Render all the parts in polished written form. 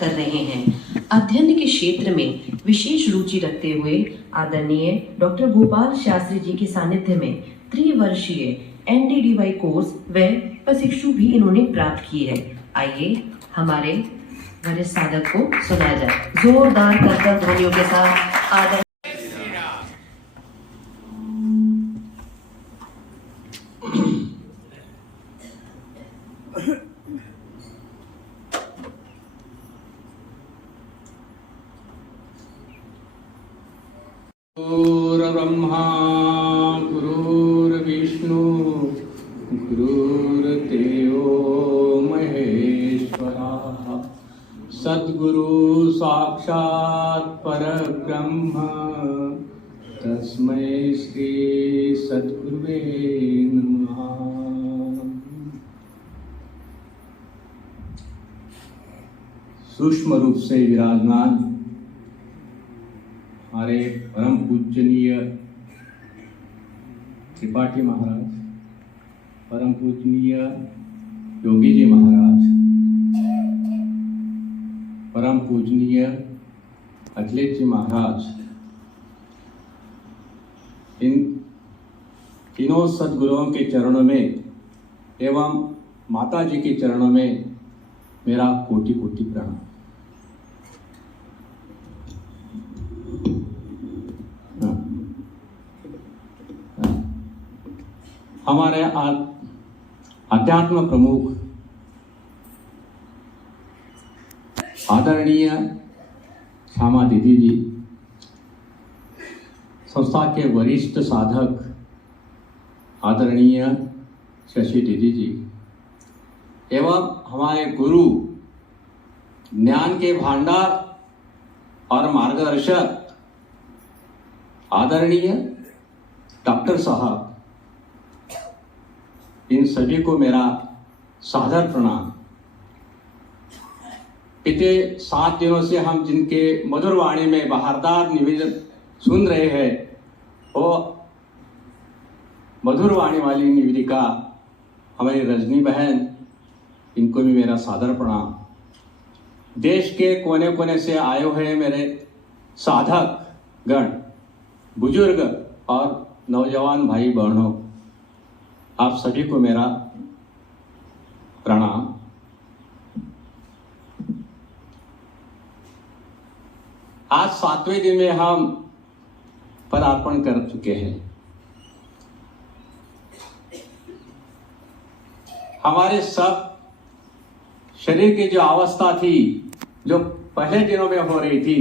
कर रहे हैं। अध्ययन के क्षेत्र में विशेष रुचि रखते हुए आदरणीय डॉक्टर गोपाल शास्त्री जी के सानिध्य में त्रिवर्षीय NDDY कोर्स व प्रशिक्षु भी इन्होंने प्राप्त की है। आइए हमारे वरिष्ठ साधक को सुना जाए जोरदार करतब ध्वनियों के साथ। आदर गुरुर्ब्रह्मा गुरुर्विष्णु गुरुर्देवो महेश्वरा सद्गुरु साक्षात् परब्रह्म तस्मै श्री सद्गुरुवे नमः। सूक्ष्म रूप से विराजमान हमारे परम पूजनीय त्रिपाठी महाराज, परम पूजनीय योगी जी महाराज, परम पूजनीय अखिलेश जी महाराज, इन तीनों सद्गुरुओं के चरणों में एवं माता जी के चरणों में मेरा कोटि कोटि प्रणाम। हमारे अध्यात्म प्रमुख आदरणीय श्यामा दीदी जी, संस्था के वरिष्ठ साधक आदरणीय शशि दीदी जी एवं हमारे गुरु, ज्ञान के भांडार और मार्गदर्शक आदरणीय डॉक्टर साहब, इन सभी को मेरा सादर प्रणाम। पिछले 7 दिनों से हम जिनके मधुर वाणी में बहारदार निवेदन सुन रहे हैं, वो मधुर वाणी वाली निवेदिका हमारी रजनी बहन, इनको भी मेरा सादर प्रणाम। देश के कोने कोने से आए हुए मेरे साधक गण, बुजुर्ग और नौजवान भाई बहनों, आप सभी को मेरा प्रणाम। आज 7वें दिन में हम पदार्पण कर चुके हैं। हमारे सब शरीर की जो अवस्था थी, जो पहले दिनों में हो रही थी,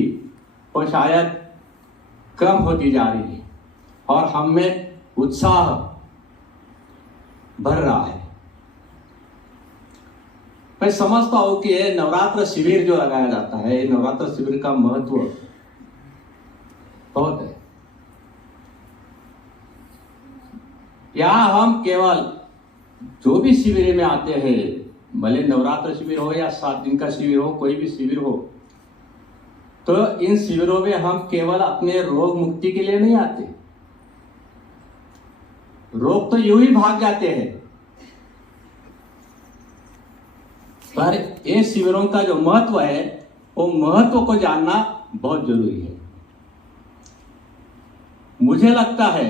वो शायद कम होती जा रही है और हम में उत्साह भर रहा है। मैं समझता हूं कि ये नवरात्र शिविर जो लगाया जाता है, ये नवरात्र शिविर का महत्व बहुत है। यहां हम केवल जो भी शिविर में आते हैं, भले नवरात्र शिविर हो या 7 दिन का शिविर हो, कोई भी शिविर हो, तो इन शिविरों में हम केवल अपने रोग मुक्ति के लिए नहीं आते। रोग तो यूं ही भाग जाते हैं, पर ये शिविरों का जो महत्व है, वो महत्व को जानना बहुत जरूरी है। मुझे लगता है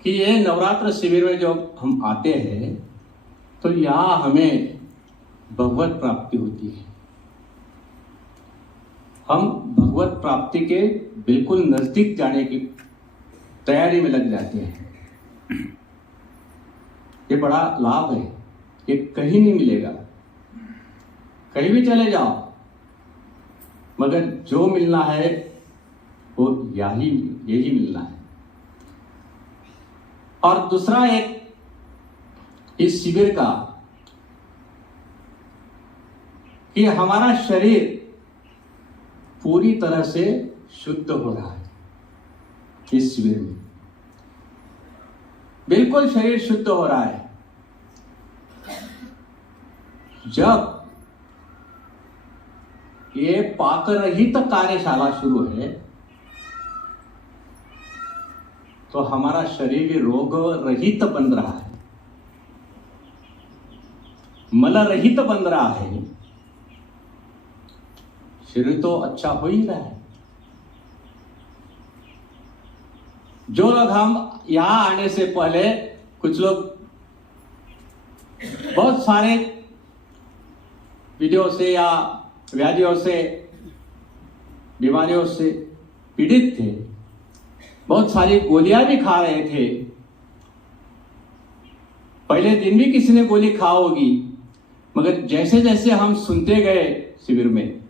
कि ये नवरात्र शिविर में जो हम आते हैं, तो यहाँ हमें भगवत प्राप्ति होती है। हम भगवत प्राप्ति के बिल्कुल नजदीक जाने की तैयारी में लग जाते हैं। ये बड़ा लाभ है, ये कहीं नहीं मिलेगा। कहीं भी चले जाओ, मगर जो मिलना है वो यही मिलना है। और दूसरा एक इस शिविर का कि हमारा शरीर पूरी तरह से शुद्ध हो रहा है। इस शिविर में बिल्कुल शरीर शुद्ध हो रहा है। जब ये पाक रहित कार्यशाला शुरू है, तो हमारा शरीर भी रोग रहित बन रहा है, मल रहित बन रहा है। शरीर तो अच्छा हो ही रहा है। जो लोग हम यहां आने से पहले, कुछ लोग बहुत सारे वीडियो से या व्याधियों से, बीमारियों से पीड़ित थे, बहुत सारी गोलियां भी खा रहे थे। पहले दिन भी किसी ने गोली खा होगी, मगर जैसे जैसे हम सुनते गए शिविर में,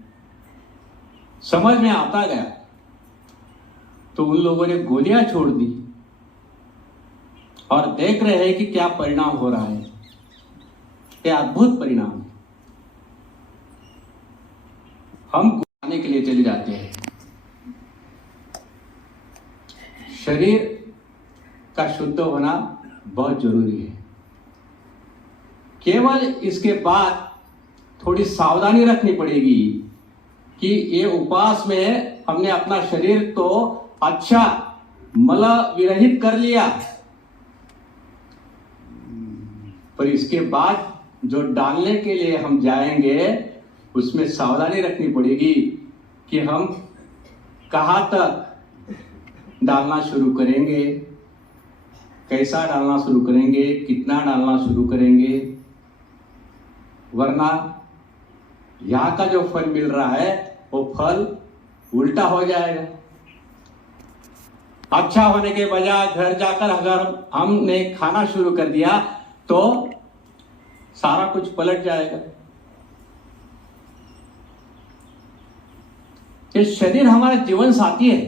समझ में आता गया, तो उन लोगों ने गोलियां छोड़ दी और देख रहे हैं कि क्या परिणाम हो रहा है। क्या अद्भुत परिणाम है। हम घुमाने के लिए चले जाते हैं। शरीर का शुद्ध होना बहुत जरूरी है। केवल इसके बाद थोड़ी सावधानी रखनी पड़ेगी कि ये उपवास में हमने अपना शरीर तो अच्छा मल विरहित कर लिया, पर इसके बाद जो डालने के लिए हम जाएंगे उसमें सावधानी रखनी पड़ेगी कि हम कहां तक डालना शुरू करेंगे, कैसा डालना शुरू करेंगे, कितना डालना शुरू करेंगे, वरना यहां का जो फल मिल रहा है वो फल उल्टा हो जाएगा। अच्छा होने के बजाय घर जाकर अगर हमने खाना शुरू कर दिया तो सारा कुछ पलट जाएगा। ये शरीर हमारा जीवन साथी है,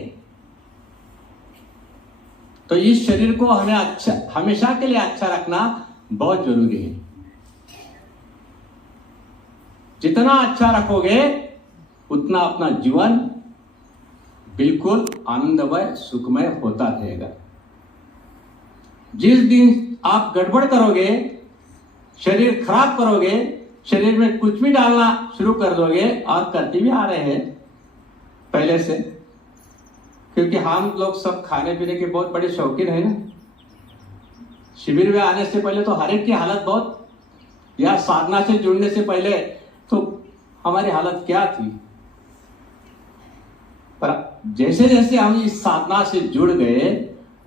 तो इस शरीर को हमें अच्छा, हमेशा के लिए अच्छा रखना बहुत जरूरी है। जितना अच्छा रखोगे उतना अपना जीवन बिल्कुल आनंदमय सुखमय होता रहेगा। जिस दिन आप गड़बड़ करोगे, शरीर खराब करोगे, शरीर में कुछ भी डालना शुरू कर दोगे, और करते भी आ रहे हैं पहले से, क्योंकि हम लोग सब खाने पीने के बहुत बड़े शौकीन है ना। शिविर में आने से पहले तो हर एक की हालत बहुत, या साधना से जुड़ने से पहले तो हमारी हालत क्या थी, पर जैसे जैसे हम इस साधना से जुड़ गए,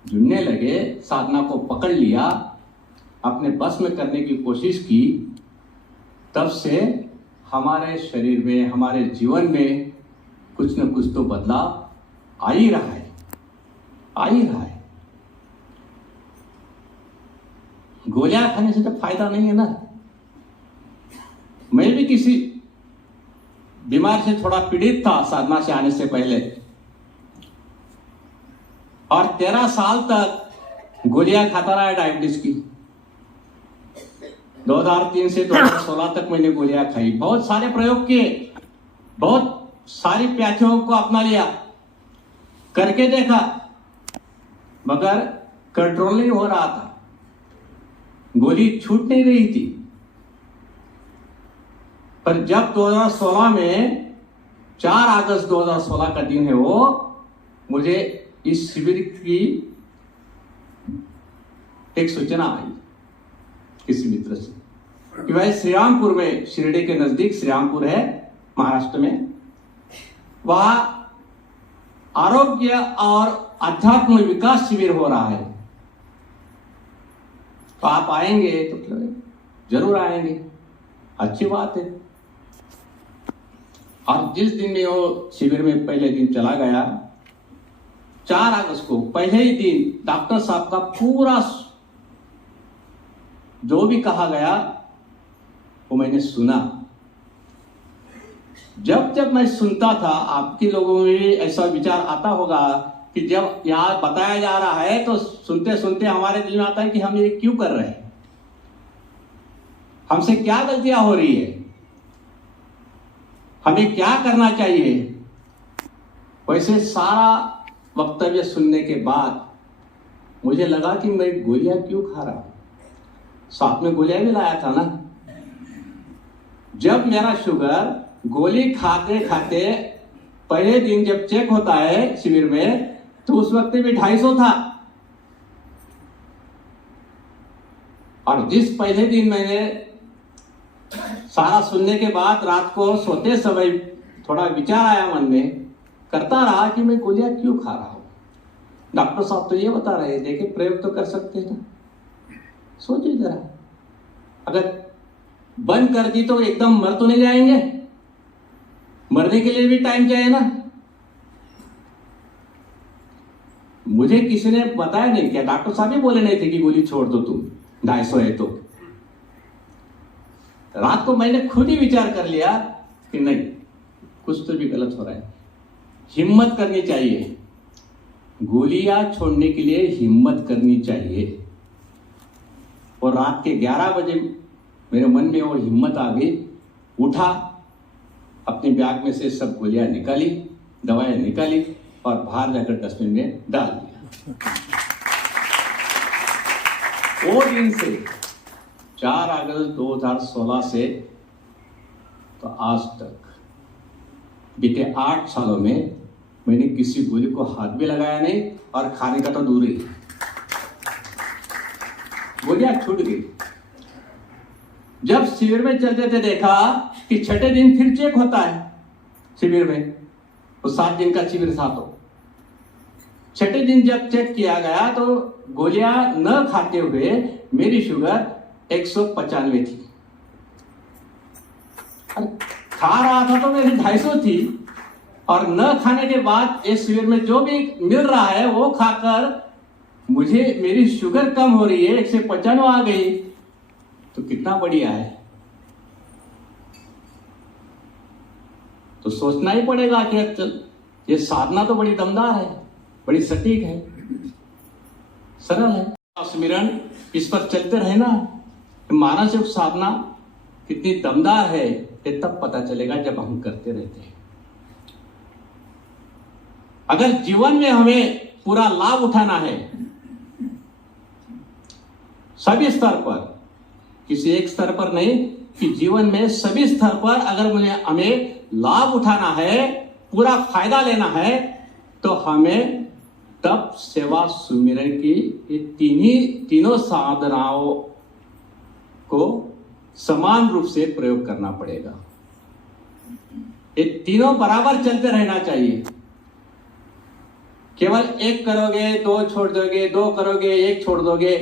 जुड़ने लगे, साधना को पकड़ लिया, अपने बस में करने की कोशिश की, तब से हमारे शरीर में, हमारे जीवन में कुछ न कुछ तो बदलाव आ ही रहा है, आ ही रहा है। गोलियां खाने से तो फायदा नहीं है ना। मैं भी किसी बीमार से थोड़ा पीड़ित था साधना से आने से पहले, और 13 साल तक गोलियां खाता रहा है डायबिटीज की। 2003 से 2016 तक मैंने गोलियां खाई, बहुत सारे प्रयोग किए, बहुत सारी प्याथियों को अपना लिया, करके देखा, मगर कंट्रोल नहीं हो रहा था, गोली छूट नहीं रही थी। पर जब 2016 में 4 अगस्त 2016 का दिन है वो, मुझे इस शिविर की एक सूचना आई किसी मित्र से कि भाई श्रीरामपुर में, शिरडी के नजदीक श्रीरामपुर है महाराष्ट्र में, वहां आरोग्य और आध्यात्म विकास शिविर हो रहा है, तो आप आएंगे? तो जरूर आएंगे, अच्छी बात है। और जिस दिन में वो शिविर में पहले दिन चला गया, 4 अगस्त को पहले ही दिन डॉक्टर साहब का पूरा जो भी कहा गया वो मैंने सुना। जब जब मैं सुनता था, आपके लोगों में भी ऐसा विचार आता होगा कि जब यहाँ बताया जा रहा है तो सुनते सुनते हमारे दिल में आता है कि हम ये क्यों कर रहे हैं, हमसे क्या गलतियां हो रही है, हमें क्या करना चाहिए। वैसे सारा वक्तव्य सुनने के बाद मुझे लगा कि मैं गोलियां क्यों खा रहा हूं, साथ में गोलियां भी लाया था ना। जब मेरा शुगर गोली खाते खाते पहले दिन जब चेक होता है शिविर में, तो उस वक्त भी 250 था, और जिस पहले दिन मैंने सारा सुनने के बाद रात को सोते समय थोड़ा विचार आया मन में, करता रहा कि मैं गोलियां क्यों खा रहा हूं। डॉक्टर साहब तो ये बता रहे थे कि प्रयोग तो कर सकते हैं ना। सोचिए जरा, अगर बंद कर दी तो एकदम मर तो नहीं जाएंगे, मरने के लिए भी टाइम चाहिए ना। मुझे किसी ने बताया नहीं, क्या डॉक्टर साहब ही बोले नहीं थे कि गोली छोड़ दो तुम, 250 है तो। रात को मैंने खुद ही विचार कर लिया कि नहीं, कुछ तो भी गलत हो रहा है, हिम्मत करनी चाहिए, गोलियां छोड़ने के लिए हिम्मत करनी चाहिए। और रात के 11 बजे मेरे मन में वो हिम्मत आ गई, उठा, अपने बैग में से सब गोलियां निकाली, दवाएं निकाली और बाहर जाकर डस्टबिन में डाल दिया। वो दिन से 4 अगस्त 2016 से तो आज तक बीते 8 सालों में मैंने किसी गोली को हाथ भी लगाया नहीं और खाने का तो दूर ही, गोलियां छूट गई। जब शिविर में चलते थे देखा कि 6ठे दिन फिर चेक होता है शिविर में, वो 7 दिन का शिविर था, तो 6ठे दिन जब चेक किया गया तो गोलियां न खाते हुए मेरी शुगर 195 थी। खा रहा था तो मेरी 250 थी, और न खाने के बाद इस शिविर में जो भी मिल रहा है वो खाकर मुझे मेरी शुगर कम हो रही है, 195 आ गई, तो कितना बढ़िया है। तो सोचना ही पड़ेगा कि ये साधना तो बड़ी दमदार है, बड़ी सटीक है, सरल है। स्मरण इस पर चलते रहे ना, मानसिक साधना कितनी दमदार है ये तब पता चलेगा जब हम करते रहते हैं। अगर जीवन में हमें पूरा लाभ उठाना है, सभी स्तर पर, किसी एक स्तर पर नहीं, कि जीवन में सभी स्तर पर अगर हमें लाभ उठाना है, पूरा फायदा लेना है, तो हमें तप, सेवा, सुमिरन की ये तीनों साधनाओं को समान रूप से प्रयोग करना पड़ेगा। ये तीनों बराबर चलते रहना चाहिए। केवल एक करोगे, 2 छोड़ दोगे, 2 करोगे, 1 छोड़ दोगे,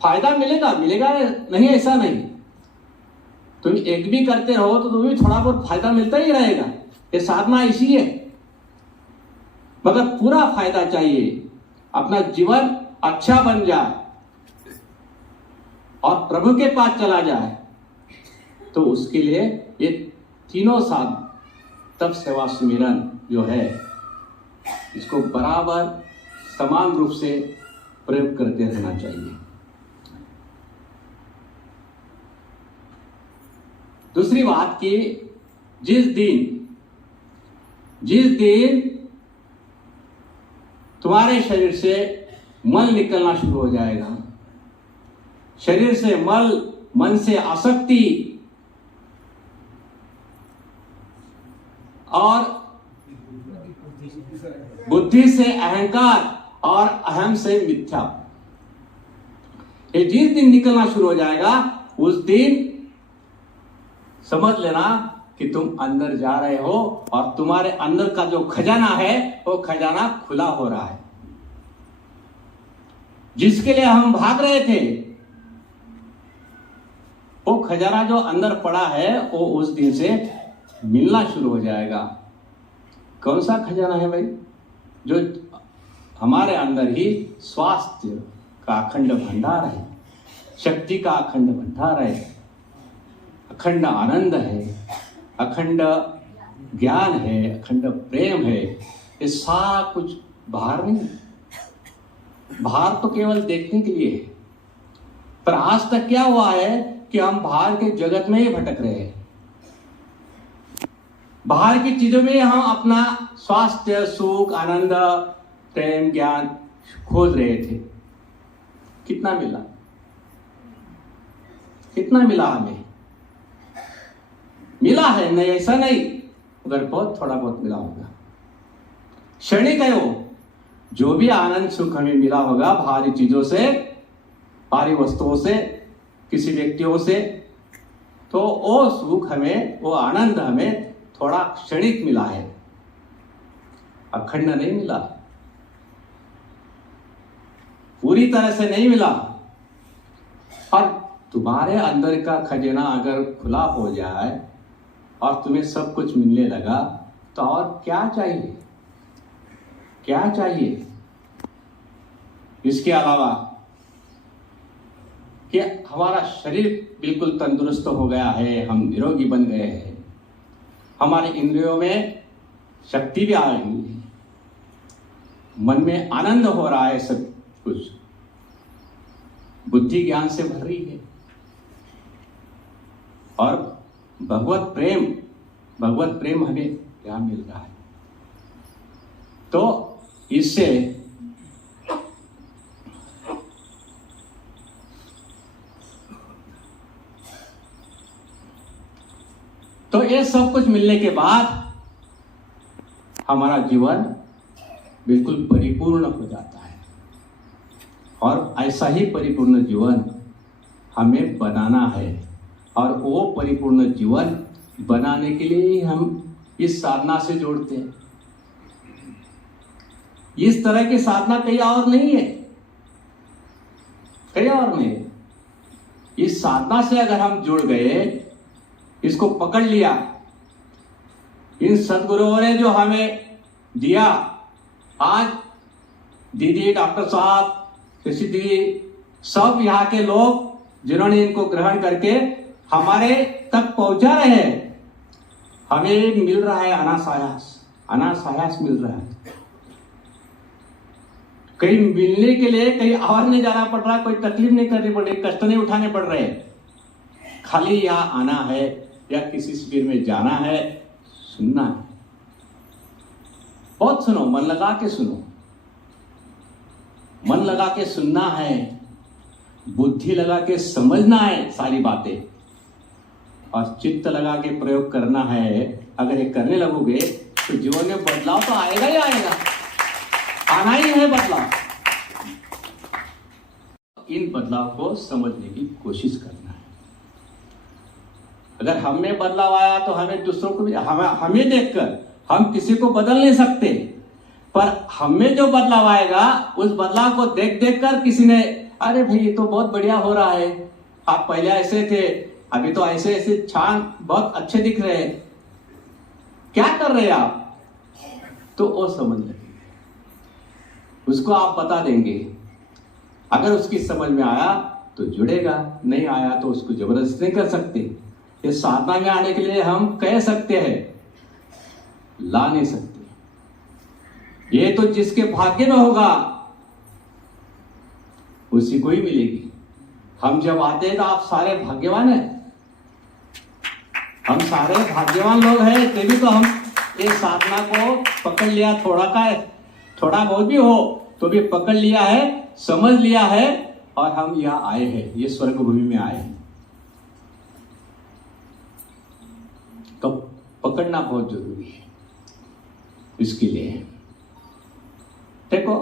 फायदा मिलेगा नहीं, ऐसा नहीं। तुम एक भी करते रहो तो तुम्हें थोड़ा बहुत फायदा मिलता ही रहेगा। ये साधना इसी है, मगर पूरा फायदा चाहिए, अपना जीवन अच्छा बन जाए और प्रभु के पास चला जाए, तो उसके लिए ये तीनों साधन, तप, सेवा, सुमिरन जो है, इसको बराबर समान रूप से प्रयोग करते रहना चाहिए। दूसरी बात कि जिस दिन तुम्हारे शरीर से मल निकलना शुरू हो जाएगा, शरीर से मल, मन से आसक्ति और बुद्धि से अहंकार और अहम से मिथ्या, ये जिस दिन निकलना शुरू हो जाएगा उस दिन समझ लेना कि तुम अंदर जा रहे हो और तुम्हारे अंदर का जो खजाना है वो खजाना खुला हो रहा है। जिसके लिए हम भाग रहे थे वो खजाना जो अंदर पड़ा है वो उस दिन से मिलना शुरू हो जाएगा। कौन सा खजाना है भाई? जो हमारे अंदर ही स्वास्थ्य का अखंड भंडार है, शक्ति का अखंड भंडार है, अखंड आनंद है, अखंड ज्ञान है, अखंड प्रेम है। ये सारा कुछ बाहर नहीं, बाहर तो केवल देखने के लिए है। पर आज तक क्या हुआ है कि हम बाहर के जगत में ही भटक रहे हैं, बाहर की चीजों में हम अपना स्वास्थ्य, सुख, आनंद, प्रेम, ज्ञान खोज रहे थे। कितना मिला? कितना मिला हमें? मिला है नहीं, ऐसा नहीं, मगर बहुत थोड़ा बहुत मिला होगा। क्षणिक है वो। जो भी आनंद सुख हमें मिला होगा बाहरी चीजों से, बाहरी वस्तुओं से, किसी व्यक्तियों से, तो वो सुख हमें, वो आनंद हमें थोड़ा क्षणिक मिला है, अखंड नहीं मिला, पूरी तरह से नहीं मिला। और तुम्हारे अंदर का खजाना अगर खुला हो जाए और तुम्हें सब कुछ मिलने लगा तो और क्या चाहिए, क्या चाहिए? इसके अलावा कि हमारा शरीर बिल्कुल तंदुरुस्त हो गया है, हम निरोगी बन गए हैं, हमारे इंद्रियों में शक्ति भी आ रही है, मन में आनंद हो रहा है, सब कुछ बुद्धि ज्ञान से भर रही है, और भगवत प्रेम हमें क्या मिल रहा है। तो इससे तो ये सब कुछ मिलने के बाद हमारा जीवन बिल्कुल परिपूर्ण हो जाता है, और ऐसा ही परिपूर्ण जीवन हमें बनाना है। और वो परिपूर्ण जीवन बनाने के लिए हम इस साधना से जोड़ते हैं। इस तरह की साधना कहीं और नहीं है, कहीं और नहीं है। इस साधना से अगर हम जुड़ गए, इसको पकड़ लिया, इन सदगुरुओं ने जो हमें दिया, आज दीदी, डॉक्टर साहब, कृषि दीदी, सब यहाँ के लोग जिन्होंने इनको ग्रहण करके हमारे तक पहुंचा रहे हैं, हमें मिल रहा है अनायास मिल रहा है। कहीं मिलने के लिए कहीं और नहीं जाना पड़ रहा, कोई तकलीफ नहीं करनी पड़ रही, कष्ट नहीं उठाने पड़ रहे। खाली यहाँ आना है या किसी शिविर में जाना है, सुनना है, बहुत सुनो, मन लगा के सुनो, मन लगा के सुनना है, बुद्धि लगा के समझना है सारी बातें, और चित्त लगा के प्रयोग करना है। अगर ये करने लगोगे तो जीवन में बदलाव तो आएगा ही आएगा, आना ही है बदलाव। इन बदलाव को समझने की कोशिश करना है। अगर हम में बदलाव आया तो हमें दूसरों को भी, हमें देखकर हम किसी को बदल नहीं सकते, पर हमें जो बदलाव आएगा उस बदलाव को देख देख कर किसी ने, अरे भाई ये तो बहुत बढ़िया हो रहा है, आप पहले ऐसे थे, अभी तो ऐसे ऐसे छान बहुत अच्छे दिख रहे हैं, क्या कर रहे हैं आप? तो वो समझ लगेगा, उसको आप बता देंगे। अगर उसकी समझ में आया तो जुड़ेगा, नहीं आया तो उसको जबरदस्ती नहीं कर सकते। ये साधना में आने के लिए हम कह सकते हैं, ला नहीं सकते। ये तो जिसके भाग्य में होगा उसी को ही मिलेगी। हम जब आते हैं तो आप सारे भाग्यवान हैं, हम सारे भाग्यवान लोग हैं, तभी तो हम ये साधना को पकड़ लिया, थोड़ा बहुत भी हो तो भी पकड़ लिया है, समझ लिया है, और हम यहाँ आए हैं, ये स्वर्ग भूमि में आए हैं। तो पकड़ना बहुत जरूरी है। इसके लिए देखो,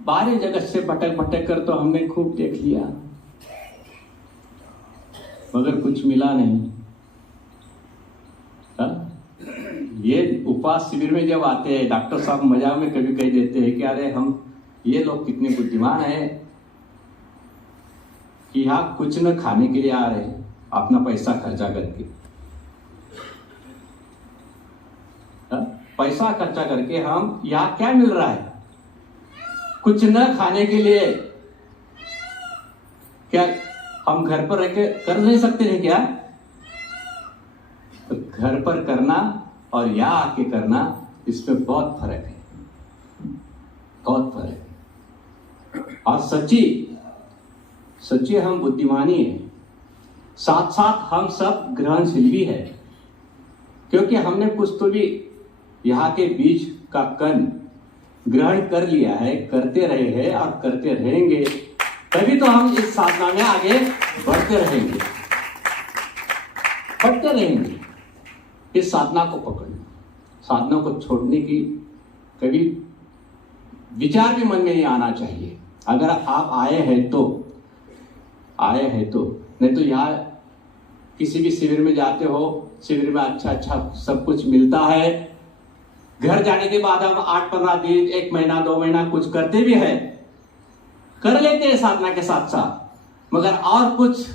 बाहरी जगत से भटक भटक कर तो हमने खूब देख लिया, मगर कुछ मिला नहीं। ये उपवास शिविर में जब आते हैं, डॉक्टर साहब मजाक में कभी कह देते हैं कि अरे हम ये लोग कितने बुद्धिमान हैं कि यहाँ कुछ न खाने के लिए आ रहे हैं, अपना पैसा खर्चा करके, पैसा खर्चा करके हम यहाँ क्या मिल रहा है? कुछ न खाने के लिए। क्या हम घर पर रह के कर नहीं सकते हैं क्या? तो घर पर करना और यहाँ आके करना, इसमें बहुत फर्क है, बहुत फर्क है। और सच्ची हम बुद्धिमानी है, साथ साथ हम सब ग्रहणशील भी है, क्योंकि हमने कुछ तो भी यहाँ के बीज का कण ग्रहण कर लिया है, करते रहे हैं और करते रहेंगे, तभी तो हम इस साधना में आगे बढ़ते रहेंगे। इस साधना को पकड़ना, साधना को छोड़ने की कभी विचार भी मन में नहीं आना चाहिए। अगर आप आए हैं तो, नहीं तो यहाँ किसी भी शिविर में जाते हो शिविर में अच्छा अच्छा सब कुछ मिलता है। घर जाने के बाद हम 8-15 दिन, 1 महीना, 2 महीना कुछ करते भी है, कर लेते हैं साधना के साथ साथ, मगर और कुछ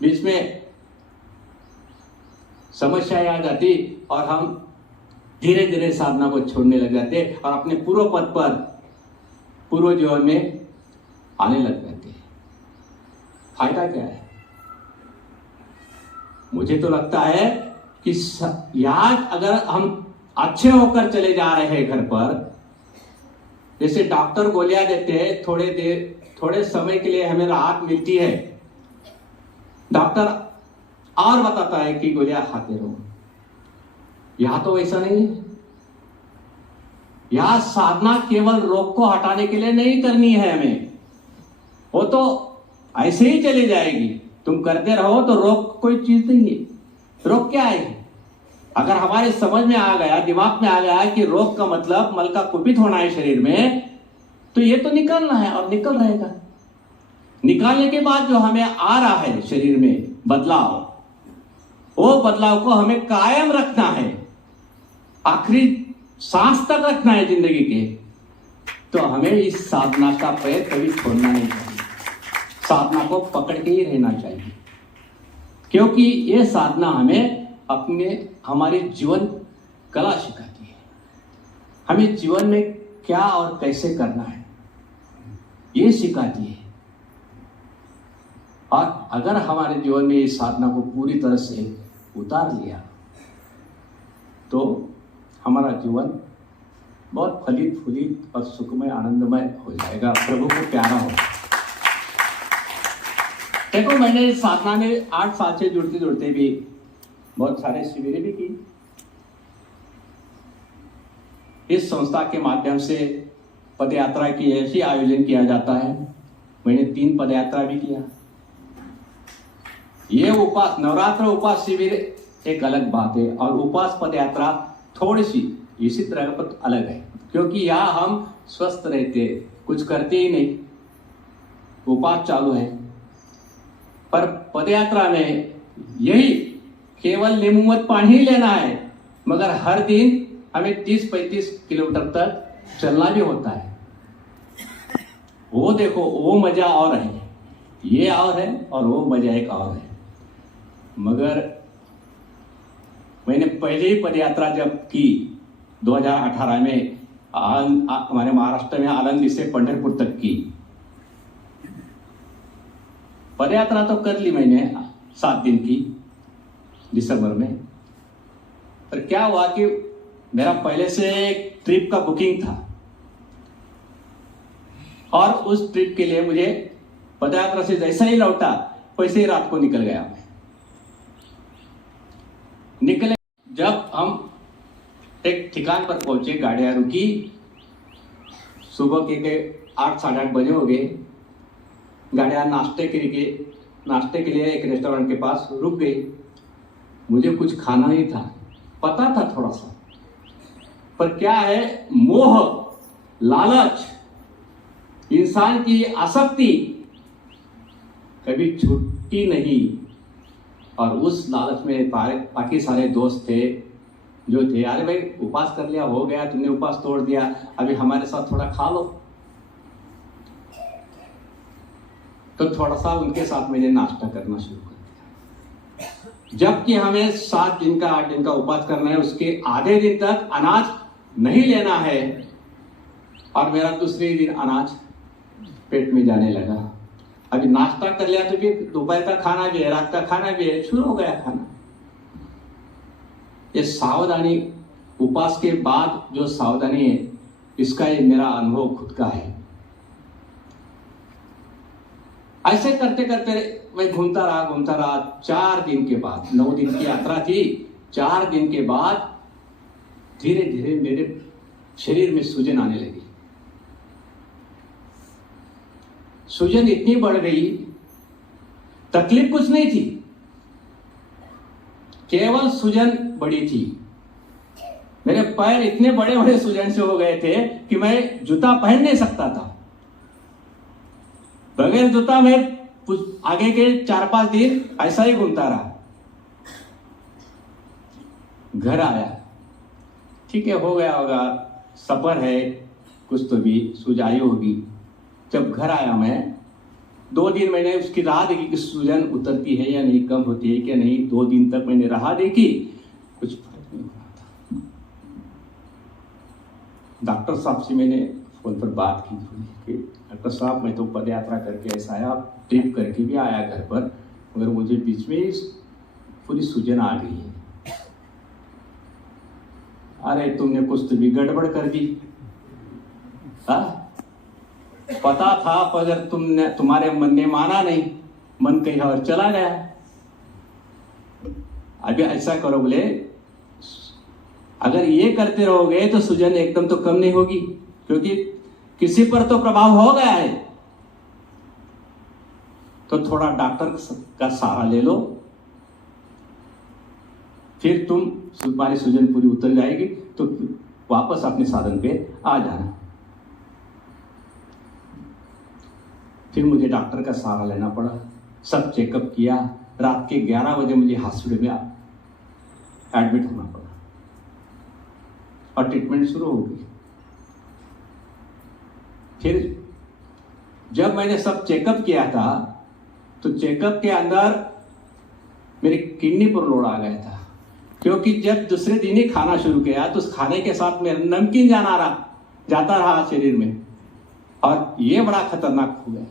बीच में समस्याएं आ जाती और हम धीरे धीरे साधना को छोड़ने लग जाते और अपने पूर्व पद पर, पूर्व जीवन में आने लग जाते हैं। फायदा क्या है? मुझे तो लगता है कि याद अगर हम अच्छे होकर चले जा रहे हैं घर पर, जैसे डॉक्टर गोलियां देते हैं, थोड़े समय के लिए हमें राहत मिलती है, डॉक्टर और बताता है कि गोलियां खाते रहो। यहां तो वैसा नहीं है। यहां साधना केवल रोग को हटाने के लिए नहीं करनी है हमें, वो तो ऐसे ही चली जाएगी। तुम करते रहो तो रोग कोई चीज नहीं है। रोग क्या है? अगर हमारे समझ में आ गया, दिमाग में आ गया कि रोग का मतलब मल का कुपित होना है शरीर में, तो ये तो निकलना है और निकल रहेगा। निकालने के बाद जो हमें आ रहा है शरीर में बदलाव, वो बदलाव को हमें कायम रखना है, आखिरी सांस तक रखना है जिंदगी के। तो हमें इस साधना का पैर कभी छोड़ना नहीं चाहिए, साधना को पकड़ के ही रहना चाहिए, क्योंकि ये साधना हमें हमारी जीवन कला सिखाती है। हमें जीवन में क्या और कैसे करना है ये सिखाती है। और अगर हमारे जीवन में इस साधना को पूरी तरह से उतार लिया तो हमारा जीवन बहुत फलित फूलित और सुखमय आनंदमय हो जाएगा, प्रभु को प्यारा हो। देखो, मैंने साधना में 8 साल से जुड़ते जुड़ते भी बहुत सारे शिविर भी की। इस संस्था के माध्यम से पदयात्रा की ऐसी आयोजन किया जाता है। मैंने 3 पदयात्रा भी किया। ये उपास, नवरात्र उपास शिविर एक अलग बात है और उपास पदयात्रा थोड़ी सी इसी तरह पर अलग है, क्योंकि यहाँ हम स्वस्थ रहते, कुछ करते ही नहीं, उपास चालू है। पर पदयात्रा में यही केवल नींबू मत पानी ही लेना है, मगर हर दिन हमें 30-35 किलोमीटर तक चलना भी होता है। वो देखो, वो मजा और है, ये और है और वो मजा एक और है। मगर मैंने पहले ही पदयात्रा जब की 2018 में हमारे महाराष्ट्र में आळंदी से पंढरपुर तक की पदयात्रा तो कर ली मैंने 7 दिन की दिसंबर में। पर क्या हुआ कि मेरा पहले से एक ट्रिप का बुकिंग था और उस ट्रिप के लिए मुझे पदयात्रा से जैसा ही लौटा वैसे ही रात को निकल गया। जब हम एक ठिकान पर पहुंचे, गाड़ियां रुकी, सुबह के 8-8:30 बजे हो गए। गाड़ियां नाश्ते के लिए एक रेस्टोरेंट के पास रुक गई। मुझे कुछ खाना ही था, पता था थोड़ा सा, पर क्या है, मोह, लालच, इंसान की आसक्ति कभी छूटती नहीं। और उस लालच में बाकी सारे दोस्त थे जो थे, अरे भाई उपवास कर लिया, हो गया, तुमने उपवास तोड़ दिया, अभी हमारे साथ थोड़ा खा लो। तो थोड़ा सा उनके साथ मैंने नाश्ता करना शुरू कर दिया। जबकि हमें 7 दिन का 8 दिन का उपवास करना है, उसके आधे दिन तक अनाज नहीं लेना है, और मेरा दूसरे दिन अनाज पेट में जाने लगा। अभी नाश्ता कर लिया तो फिर दोपहर का खाना भी है, रात का खाना भी है, शुरू हो गया खाना। ये सावधानी, उपवास के बाद जो सावधानी है, इसका ये मेरा अनुभव खुद का है। ऐसे करते करते मैं घूमता रहा 4 दिन के बाद, 9 दिन की यात्रा थी, 4 दिन के बाद धीरे धीरे मेरे शरीर में सूजन आने लगी। सूजन इतनी बढ़ गई, तकलीफ कुछ नहीं थी, केवल सूजन बड़ी थी। मेरे पैर इतने बड़े बड़े सूजन से हो गए थे कि मैं जूता पहन नहीं सकता था। बगैर जूता मैं कुछ आगे के 4-5 दिन ऐसा ही घूमता रहा। घर आया, ठीक है, हो गया होगा, सफर है, कुछ तो भी सूझाई होगी। जब घर आया मैं, 2 दिन मैंने उसकी राह देखी कि सूजन उतरती है या नहीं, कम होती है क्या नहीं। 2 दिन तक मैंने राह देखी, कुछ फर्क नहीं हो रहा था। डॉक्टर साहब से मैंने फोन पर बात की कि डॉक्टर साहब, मैं तो पद यात्रा करके ऐसा आया, ट्रिप करके भी आया घर पर, मगर मुझे बीच में पूरी सूजन आ गई है। अरे तुमने कुछ तो भी गड़बड़ कर दी। पता था, पर तुम्हारे मन ने माना नहीं, मन कहीं और चला गया। अभी ऐसा करो, बोले अगर ये करते रहोगे तो सूजन एकदम तो कम नहीं होगी, क्योंकि किसी पर तो प्रभाव हो गया है। तो थोड़ा डॉक्टर का सहारा ले लो, फिर तुम्हारी सूजन पूरी उतर जाएगी तो वापस अपने साधन पे आ जाना। फिर मुझे डॉक्टर का सहारा लेना पड़ा, सब चेकअप किया। रात के 11 बजे मुझे हॉस्पिटल में एडमिट होना पड़ा और ट्रीटमेंट शुरू हो गई। फिर जब मैंने सब चेकअप किया था तो चेकअप के अंदर मेरी किडनी पर लोड आ गया था, क्योंकि जब दूसरे दिन ही खाना शुरू किया तो उस खाने के साथ मेरा नमकीन जाता रहा शरीर में, और ये बड़ा खतरनाक हो गया।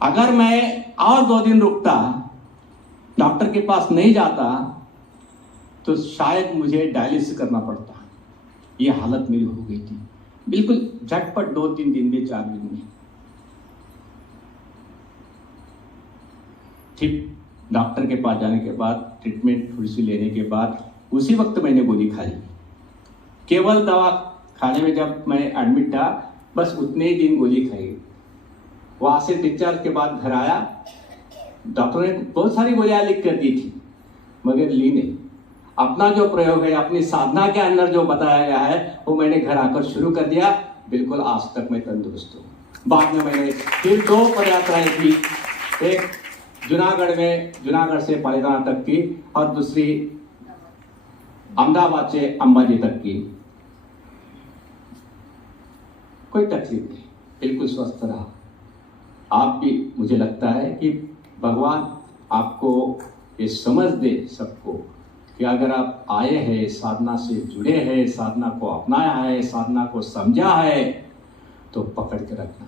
अगर मैं और 2 दिन रुकता, डॉक्टर के पास नहीं जाता, तो शायद मुझे डायलिसिस करना पड़ता। ये हालत मेरी हो गई थी, बिल्कुल झटपट 2-3 दिन में, 4 दिन में। ठीक डॉक्टर के पास जाने के बाद, ट्रीटमेंट थोड़ी सी लेने के बाद, उसी वक्त मैंने गोली खा ली। केवल दवा खाने में जब मैं एडमिट था, बस उतने ही दिन गोली खाई। वहां से डिस्चार्ज के बाद घर आया, डॉक्टर ने बहुत सारी गोलियां लिख कर दी थी, मगर ली नहीं। अपना जो प्रयोग है, अपनी साधना के अंदर जो बताया गया है, वो मैंने घर आकर शुरू कर दिया। बिल्कुल आज तक मैं तंदुरुस्त हूँ। बाद में मैंने फिर 2 पदयात्राएं की, एक जूनागढ़ से पालीताना तक की, और दूसरी अहमदाबाद से अंबाजी तक की। कोई तकलीफ नहीं, बिल्कुल स्वस्थ रहा। आप भी, मुझे लगता है कि भगवान आपको ये समझ दे सबको कि अगर आप आए हैं, साधना से जुड़े हैं, साधना को अपनाया है, साधना को समझा है, तो पकड़ के रखना।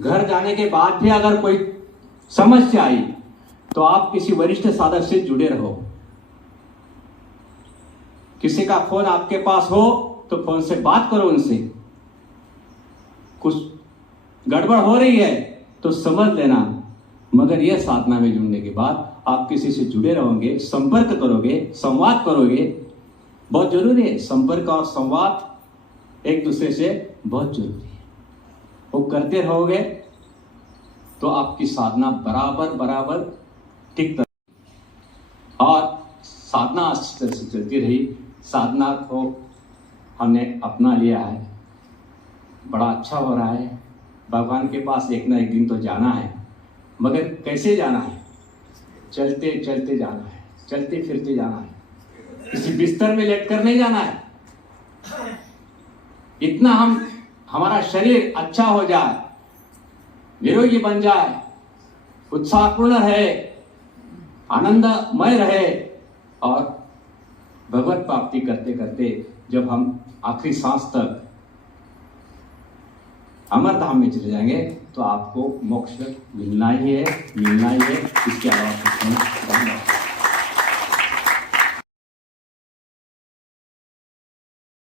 घर जाने के बाद भी अगर कोई समस्या आई तो आप किसी वरिष्ठ साधक से जुड़े रहो। किसी का फोन आपके पास हो तो फोन से बात करो उनसे। कुछ गड़बड़ हो रही है तो समझ लेना, मगर यह साधना में जुड़ने के बाद आप किसी से जुड़े रहोगे, संपर्क करोगे, संवाद करोगे। बहुत जरूरी है, संपर्क और संवाद एक दूसरे से बहुत जरूरी है। वो करते रहोगे तो आपकी साधना बराबर ठीक तरह, और साधना अच्छी तरह से चलती रही। साधना को हमने अपना लिया है, बड़ा अच्छा हो रहा है। भगवान के पास एक ना एक दिन तो जाना है, मगर कैसे जाना है? चलते चलते जाना है, चलते फिरते जाना है, किसी बिस्तर में लेट कर नहीं जाना है। इतना हमारा शरीर अच्छा हो जाए, निरोगी बन जाए, उत्साहपूर्ण रहे, आनंदमय रहे, और भगवत प्राप्ति करते करते जब हम आखिरी सांस तक अमर धाम में चले जाएंगे तो आपको मोक्ष मिलना ही है, इसके अलावा कुछ नहीं।